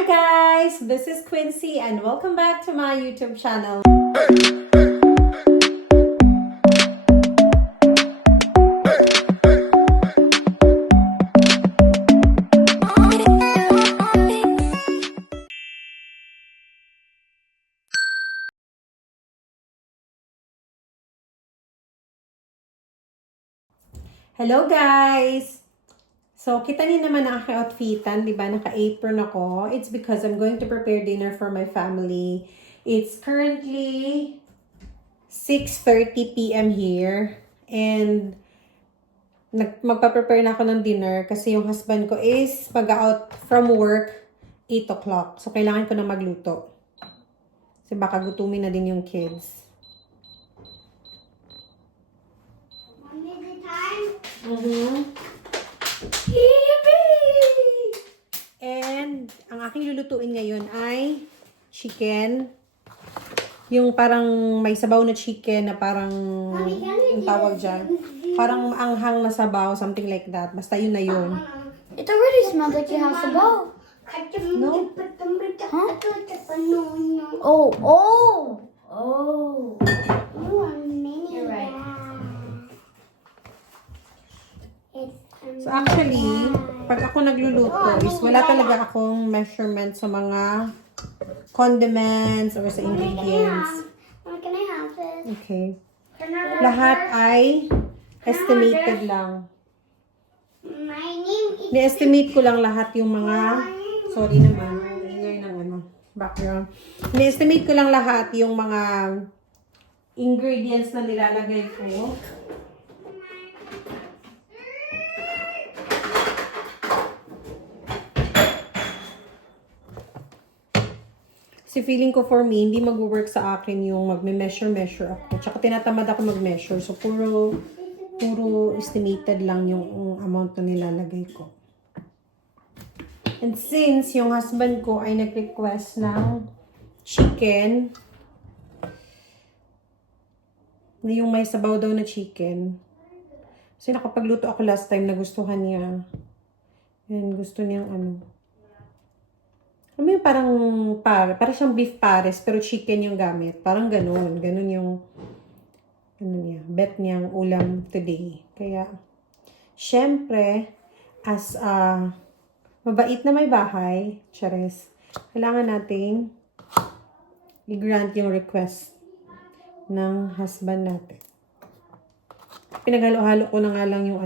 Hi guys, this is Quincy and welcome back to my YouTube channel. Hello guys! So, kita niyo naman ang aking outfitan, di ba? Naka-apron ako. It's because I'm going to prepare dinner for my family. It's currently 6:30 p.m. here. And magpa-prepare na ako ng dinner kasi yung husband ko is mag-out from work 8 o'clock. So, kailangan ko na magluto. Kasi baka gutumin na din yung kids. And ang aking lulutuin ngayon ay chicken. Yung parang may sabaw na chicken na parang ang tawag dyan. Parang anghang na sabaw, something like that. Basta yun na yun. It already smells like you have sabaw. No? Huh? Oh. You're right. So actually, pag ako nagluluto is wala talaga akong measurement sa mga condiments or sa ingredients. Can I have it? Okay. Lahat ay estimated lang. My name is... Ni-estimate ko lang lahat yung mga, sorry naman, ang ingay ng ano, background. Ni-estimate ko lang lahat yung mga ingredients na nilalagay ko. Kasi feeling ko for me, hindi mag-work sa akin yung magme-measure ako. Tsaka tinatamad ako mag-measure. So, puro estimated lang yung amount na nilalagay ko. And since yung husband ko ay nag-request ng chicken, na yung may sabaw daw na chicken. Kasi nakapagluto ako last time, nagustuhan niya. And gusto niyang ano. Ano yung parang siyang beef pares, pero chicken yung gamit. Parang ganun. Ganun yung bet niyang ulam today. Kaya, syempre, as mabait na may bahay, chares, kailangan nating i-grant yung request ng husband natin. Pinaghalo-halo ko na nga lang yung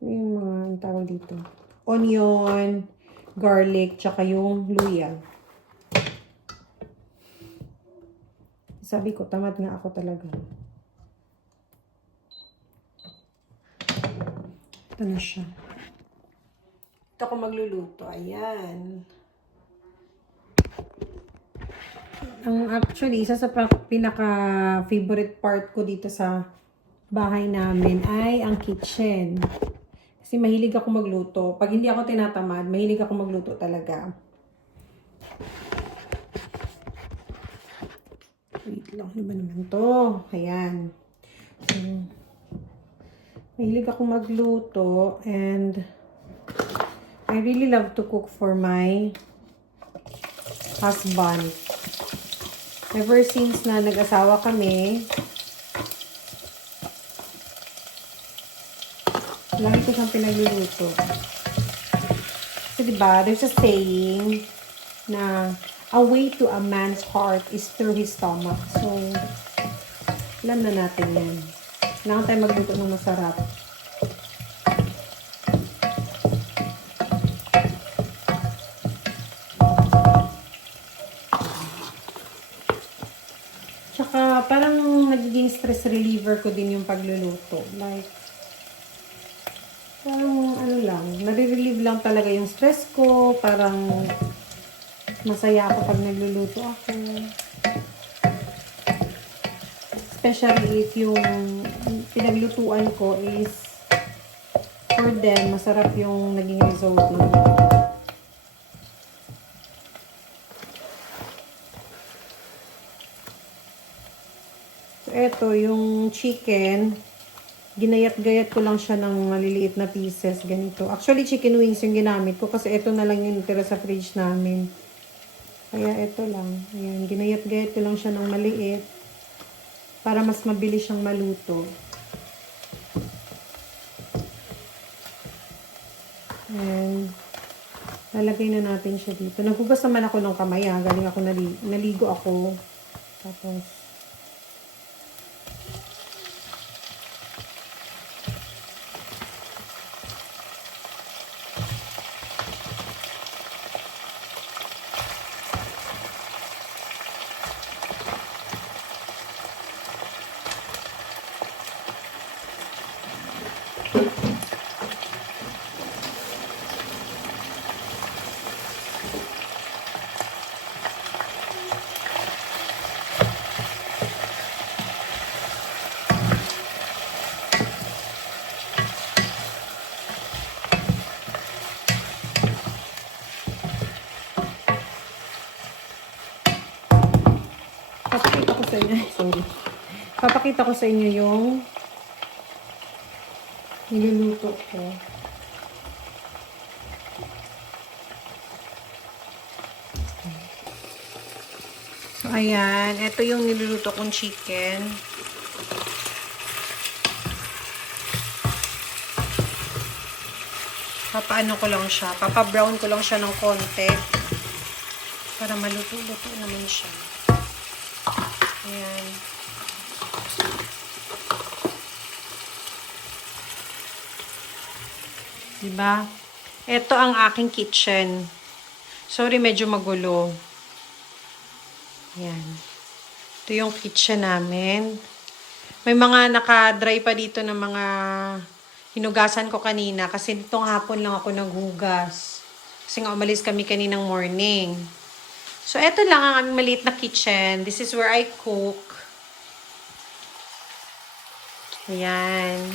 yung ang tawag dito. Onion, garlic, tsaka yung luya. Sabi ko, tamad nga ako talaga. Ito na siya. Ito ako magluluto. Ayan. Actually, isa sa pinaka-favorite part ko dito sa bahay namin ay ang kitchen. Kasi mahilig ako magluto. Pag hindi ako tinatamad, mahilig ako magluto talaga. Wait lang, ano ba naman to? Ayan. So, mahilig ako magluto and I really love to cook for my husband. Ever since na nag-asawa kami, lagi ko siyang pinagluluto. Kasi diba, there's a saying na a way to a man's heart is through his stomach. So, alam na natin yan. Kailangan tayo magluto ng masarap. Tsaka, parang nagiging stress reliever ko din yung pagluluto. Like, parang nare-relieve lang talaga yung stress ko. Parang masaya ako pag nagluluto ako. Especially if yung pinaglutuan ko is for them, masarap yung naging result ng So, eto yung chicken. ginayat-gayat ko lang siya ng maliliit na pieces, ganito. Actually, chicken wings yung ginamit ko kasi ito na lang yung natira sa fridge namin. Kaya ito lang. Ayan, ginayat-gayat ko lang siya ng maliit para mas mabilis siyang maluto. And lalagay na natin siya dito. Naghugas naman ako ng kamay, ha. Galing ako, naligo ako. Tapos, papakita ko sa inyo, sorry. Papakita ko sa inyo yung niluluto ko. So, ayan. Ito yung niluluto kong chicken. Papaano ko lang siya. Papa-brown ko lang siya ng konti. Para maluto-luto naman siya. Ayan. Diba? Ito ang aking kitchen. Sorry, medyo magulo. Ayan. Ito yung kitchen namin. May mga naka-dry pa dito ng mga hinugasan ko kanina. Kasi ditong hapon lang ako naghugas. Kasi nga umalis kami kaninang morning. So, eto lang ang aming maliit na kitchen. This is where I cook. Ayan.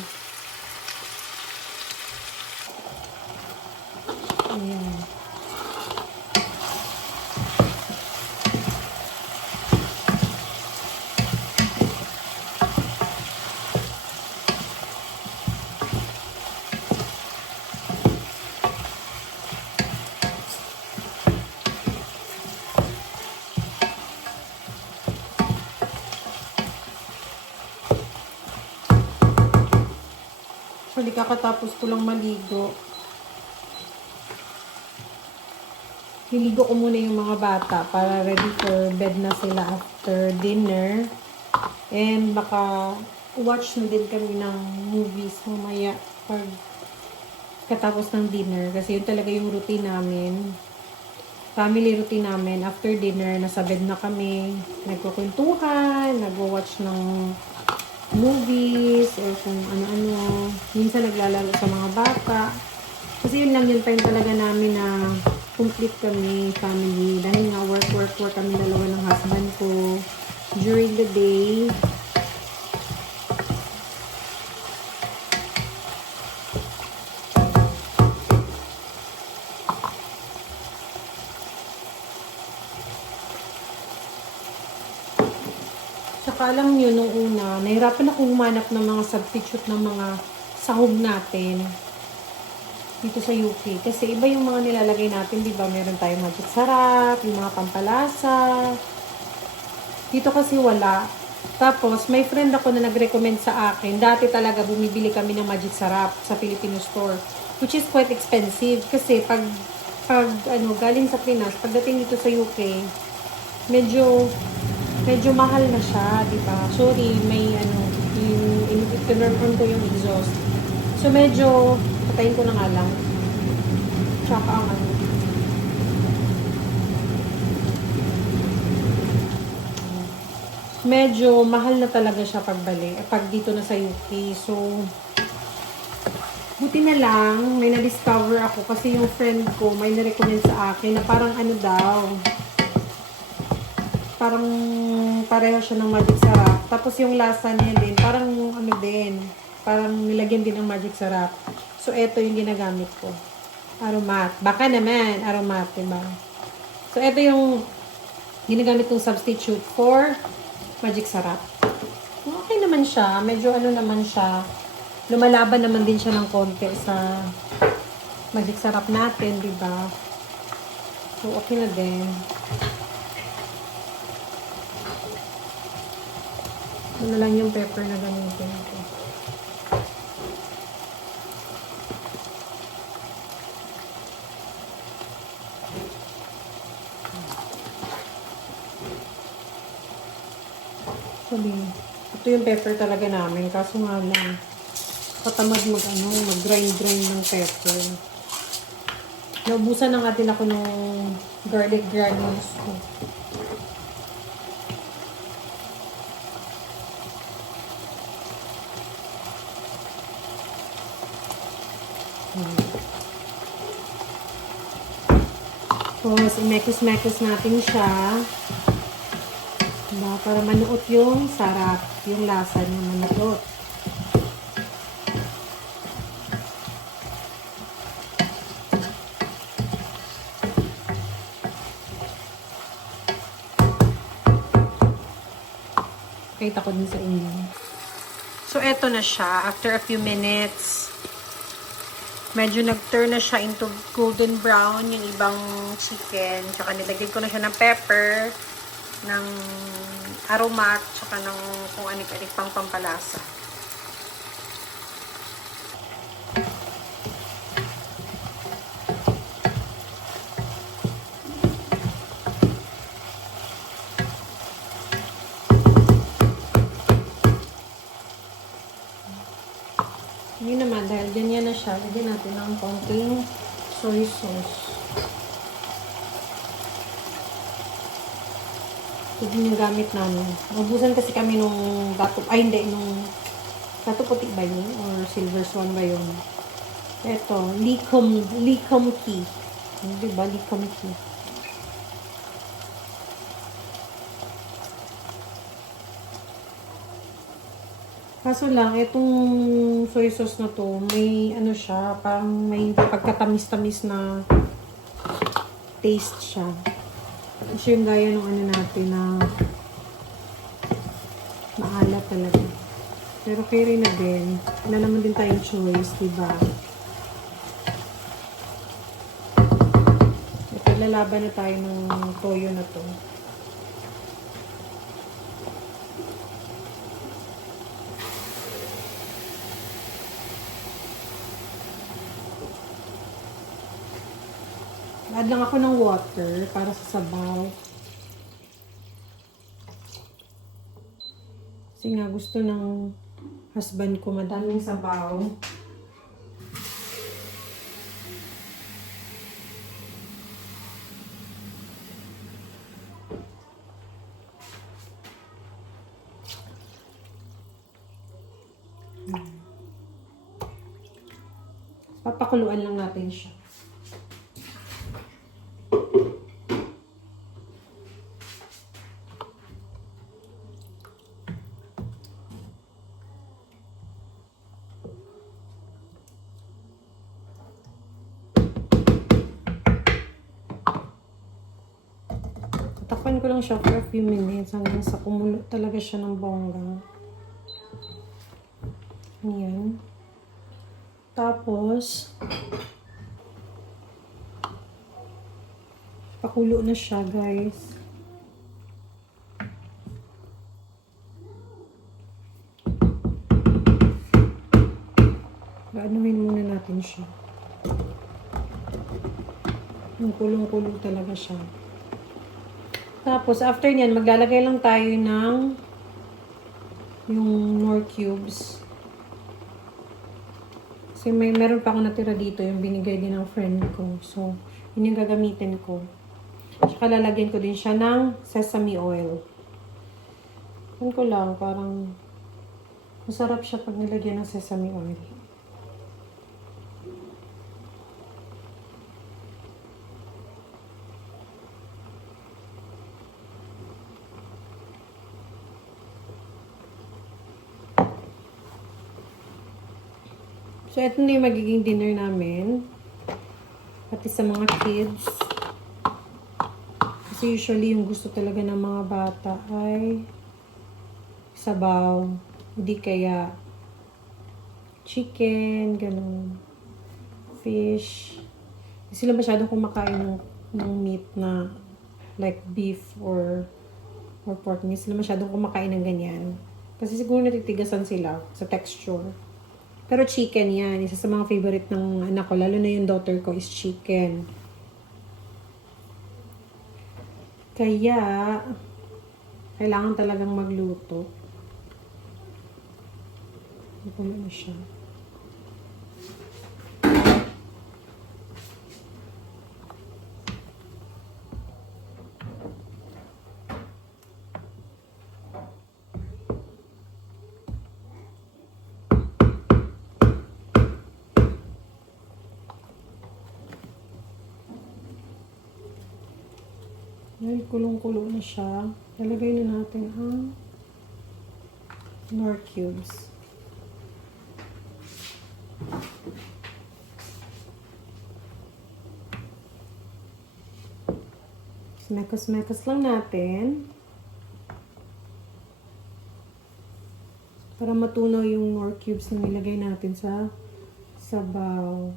Ayan. Actually, kakatapos ko lang maligo. Niligo ko muna yung mga bata para ready for bed na sila after dinner. And baka watch na din kami ng movies mamaya pag katapos ng dinner. Kasi yun talaga yung routine namin. Family routine namin. After dinner, nasa bed na kami. Nagkukwentuhan, nagwo-watch ng movies, or kung ano-ano. Minsan naglalaro sa mga bata. Kasi yun lang, yun time talaga namin na complete kami, family. Dahil nga work kami dalawa ng husband ko during the day. Saka alam nyo, nung una, nahirapan ako humanap ng mga substitute ng mga sahog natin dito sa UK. Kasi iba yung mga nilalagay natin, di ba? Meron tayong magic sarap, yung mga pampalasa. Dito kasi wala. Tapos, may friend ako na nag-recommend sa akin. Dati talaga bumibili kami ng magic sarap sa Filipino store. Which is quite expensive. Kasi pag galing sa Pinas, pagdating dito sa UK, medyo mahal na siya, di ba? Sorry, may turn on ko yung exhaust. So, medyo, patayin ko na nga lang. Tsaka ang medyo mahal na talaga siya pag dito na sa UK. So, buti na lang, may na-discover ako kasi yung friend ko may na-recommend sa akin na parang parang pareho siya ng magic sarap. Tapos yung lasa niya din, parang parang nilagyan din ng magic sarap. So, eto yung ginagamit ko. Aromat. Baka naman, aromat, diba? So, eto yung ginagamit kong substitute for magic sarap. Okay naman siya. Medyo naman siya. lumalaban naman din siya ng konti sa magic sarap natin, di ba? So, okay na din. Ito na lang yung pepper na gamitin ko. Actually, ito yung pepper talaga namin. Kaso nga lang, katamad mag-grind ng pepper. Naubusan na nga din ako ng garlic granules ko. Tapos, imekos-mekos natin siya. Diba? Para manuot yung sarap, yung lasa niya manuot. Kahit ako din sa inyo. So, eto na siya. After a few minutes, medyo nag-turn na siya into golden brown yung ibang chicken. Tsaka nilagyan ko na siya ng pepper, ng aromat, tsaka ng kung anik-anik pang pampalasa. Hindi naman, dahil ganyan na siya, lagyan natin ng konting soy sauce. Ito din yung gamit namin. Mabusan kasi kami nung gato, nung gato puti ba yun? Or silver swan ba yun? Ito, likom key. Diba? Likom key. Kaso lang, itong soy sauce na to, may ano siya, parang may pagkatamis-tamis na taste siya. Kasi yung gaya ng ano natin na maalat talaga. Pero carry na din. Wala naman din tayong choice, diba? Ito, lalaban na tayo ng toyo na to. Add lang ako ng water para sa sabaw. Kasi nga gusto ng husband ko madaming sabaw. Papakuluan lang natin siya. Takpan ko lang siya for a few minutes hanggang sa kumulo talaga siya ng bongga. Ayan. Tapos, pakulo na siya, guys. Gaanuhin muna natin siya. Yung kulong-kulo talaga siya. Tapos, after nyan, maglalagay lang tayo ng yung Knorr cubes. Kasi meron pa ako natira dito, yung binigay din ng friend ko. So, yun yung gagamitin ko. Tsaka lalagyan ko din siya ng sesame oil. Yun ko lang, parang masarap siya pag nilagyan ng sesame oil. So, ito na yung magiging dinner namin. Pati sa mga kids. Kasi usually, yung gusto talaga ng mga bata ay sabaw. Hindi kaya chicken, ganun. Fish. Hindi sila masyadong kumakain ng meat na like beef or pork. Hindi sila masyadong kumakain ng ganyan. Kasi siguro natitigasan sila sa texture. Pero chicken yan. Isa sa mga favorite ng anak ko, lalo na yung daughter ko, is chicken. Kaya, kailangan talagang magluto. Ito na siya. Dahil kulong-kulo na siya, lalagay na natin ang Knorr cubes. Smekos-smekos lang natin para matunaw yung Knorr cubes na nilagay natin sa sabaw.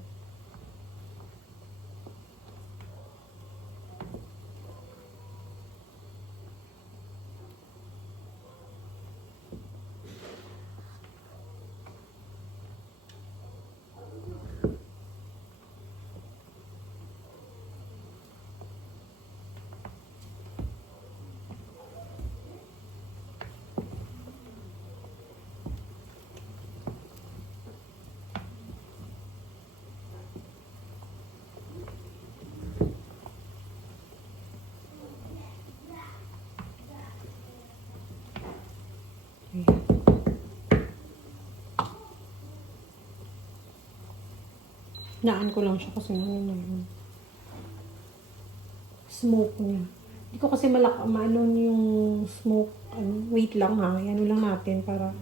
Ayan. Naan ko lang siya kasi ano na yun. Smoke niya. Hindi ko kasi maano yung smoke. Wait lang ha. Ano lang natin para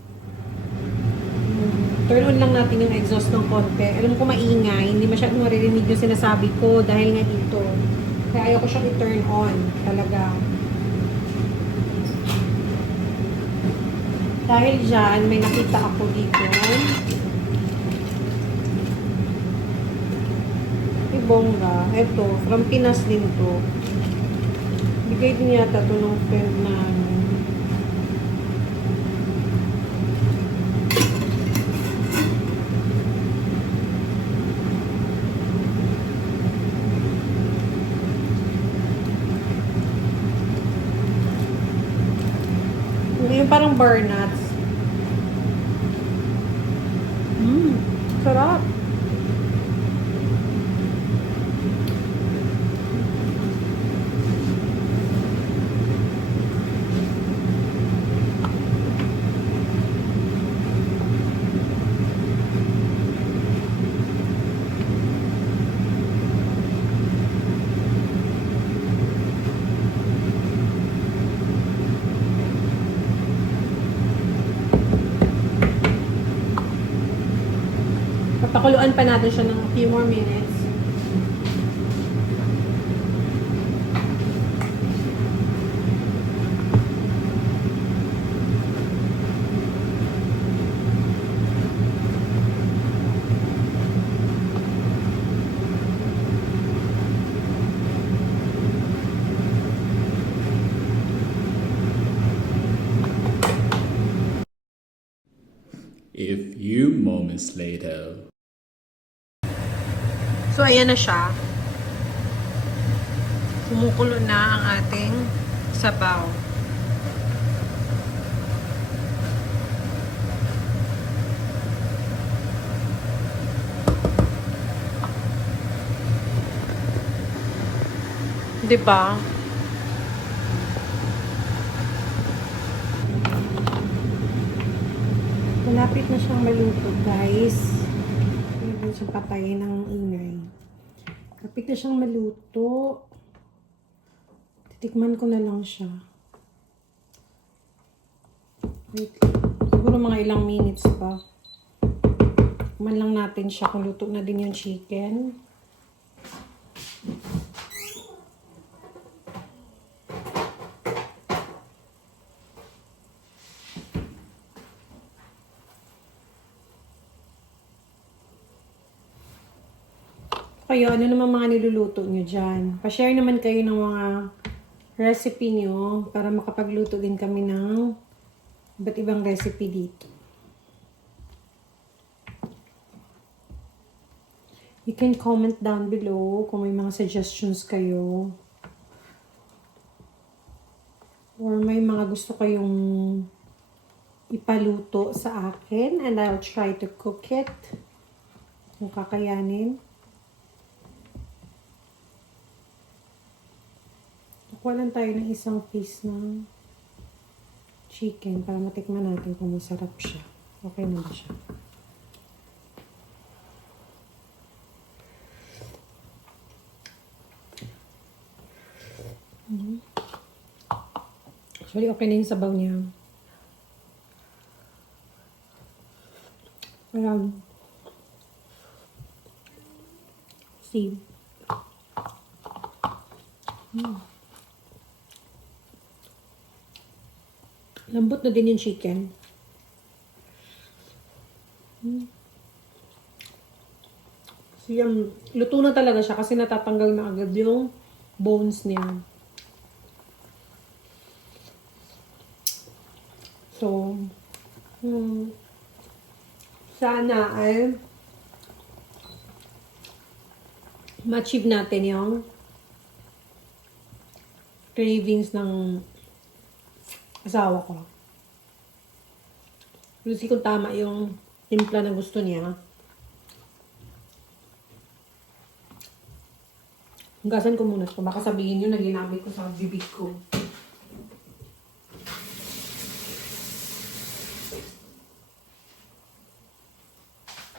turn on lang natin yung exhaust ng konti. Alam ko maingay. Hindi masyadong maririnig yung sinasabi ko dahil nga dito. Kaya ayoko siyang i-turn on talaga. Dahil dyan, may nakita ako dito. Bongga. Ito, from Pinas din to. Bigay din yata to ng friend na yung parang burnuts. Sarap. Papakuluan pa natin siya ng a few more minutes. A few moments later. So, ayan na siya. Kumukulo na ang ating sabaw. Diba? Malapit na siyang maluto, guys. Pwede siyang patayin ng ingay. Malapit na siyang maluto. Titikman ko na lang siya. Wait lang. Siguro mga ilang minutes pa. Tikman lang natin siya kung luto na din yung chicken. kayo, ano naman mga niluluto nyo dyan? Pa-share naman kayo ng mga recipe nyo para makapagluto din kami ng iba't ibang recipe dito. You can comment down below kung may mga suggestions kayo. Or may mga gusto kayong ipaluto sa akin and I'll try to cook it kung kakayanin. Kuha lang tayo ng isang piece ng chicken para matikman natin kung masarap siya. Okay na ba siya? Actually, okay na yung sabaw niya. Ayan. See. Lambot na din yung chicken. So, yan, luto na talaga siya kasi natatanggal na agad yung bones niya. So, sana ay ma-achieve natin yung cravings ng asawa ko. Kasi kung tama yung timpla na gusto niya. Hugasan ko muna ito. Baka sabihin nyo na ginamit ko sa bibig ko.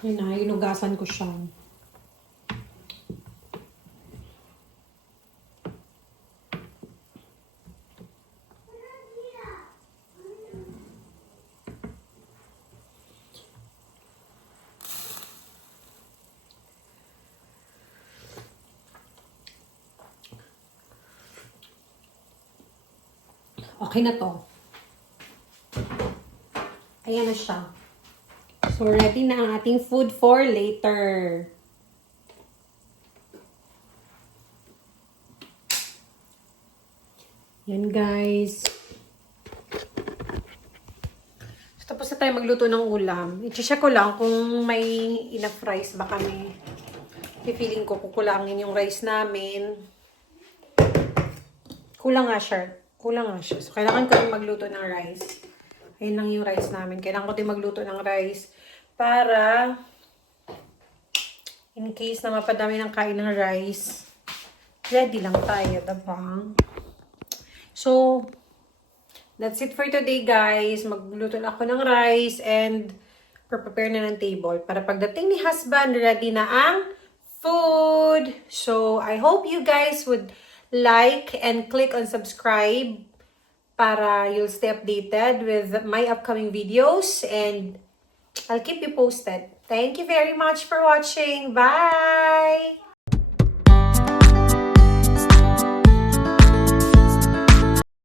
Yun na, hinugasan ko siya. Okay na to. Ayan na siya. So, ready na ang ating food for later. Yan, guys. So, tapos na tayo magluto ng ulam. I-check ko lang kung may enough rice ba kami. Feeling ko kukulangin yung rice namin. Kulang nga siya. So, kailangan ko rin magluto ng rice. Ayun lang yung rice namin. Kailangan ko din magluto ng rice para in case na mapadami ng kain ng rice, ready lang tayo, diba? So, that's it for today, guys. Magluto na ako ng rice and prepare na ng table para pagdating ni husband, ready na ang food. So, I hope you guys would like and click on subscribe para you'll stay updated with my upcoming videos and I'll keep you posted. Thank you very much for watching. Bye!